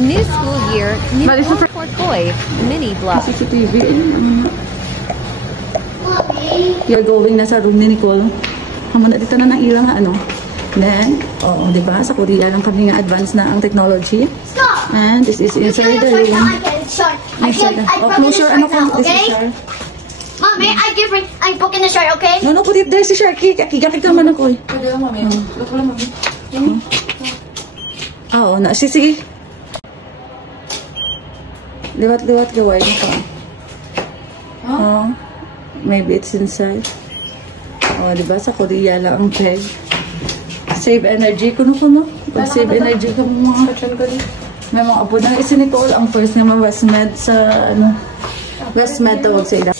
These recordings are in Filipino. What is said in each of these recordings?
New school year, new for toy, mini block. CCTV. You're going na sa room ni Nicole. Hamon na dito na ng ilang ano. Then, diba? Sa Korea lang kami nga advanced na ang technology. And this is inside the room. Close your ano ko. This is Shark. Mommy, I'm booking the shark, okay? No, put it there si Sharky. Kikakit ka man ako eh. Pwede lang, mami. Look lang, mami. Oo, na. Sige. Liwat-liwat gawin ko. Maybe it's inside. Diba? Sa Korea lang ang peg. Save energy. Kuno-kuno. Save energy ka mga kachan ko din. May mga apo na isi Nicole. Ang first nga mga Westmed sa ano. Westmed tawag sa ila.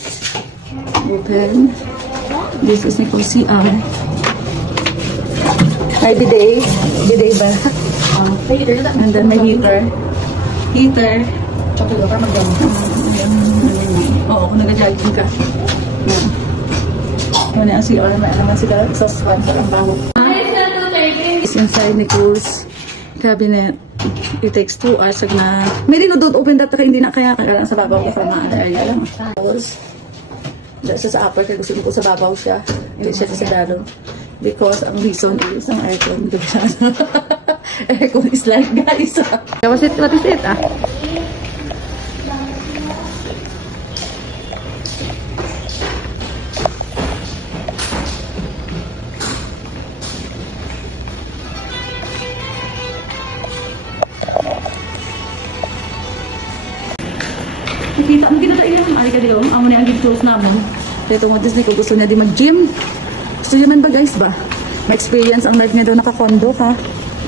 Open. This is Nicole CR. May bidet. Bidet ba? And then may heater. Heater. Oo, kung nag-jogging ka. Ano ang CR, may naman sila sa sponsor ang bago. It's inside Nicole's cabinet. It takes 2 hours na. May don't open that kaya hindi na kaya lang sa babaw ka from the area lang. Tapos, siya sa upper kaya gusto ko sa babaw siya. Hindi siya sa dalo. Because ang reason is ang aircon. Aircon is like guys. What is it? Nakita mo ginala iyan. Ari ka dito. Amo niya ang gift namin. Kaya itong Disney ko gusto niya di mag-gym. Gusto niya man ba guys ba? May experience ang life niya doon nakakondo ka.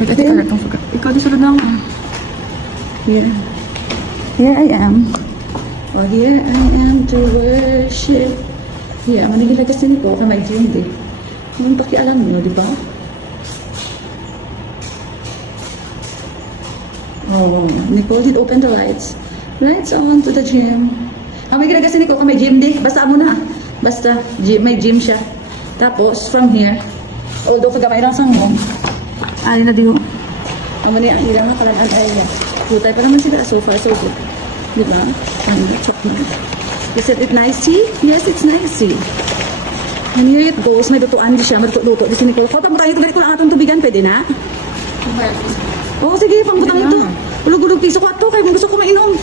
Ikaw di sunod na ako. Here I am. Well, here I am to worship. Yeah, manigila kasi nito. Kamay gym di. Anong pakialam mo, di ba? Nicole did open the lights. Lights on to the gym. May ginagasin ko kung may gym di. Basta mo na. Basta may gym siya. Tapos from here, although pagkamay lang sa mo, na di mo. Ang mani ang ilang nakalaan ay putay pa naman sila. So far so good. Diba? Chok na. Is it nice? See? Yes, it's nice. See? And here it goes. May dutuan di siya. Maduto di si Nicole. Kota mo tayo. Tugalit ko lang atong tubigan. Pwede na? Oo, sige. Pangbutang ito. Ulog-ulog piso ko ato. Kaya kung gusto ko mainom.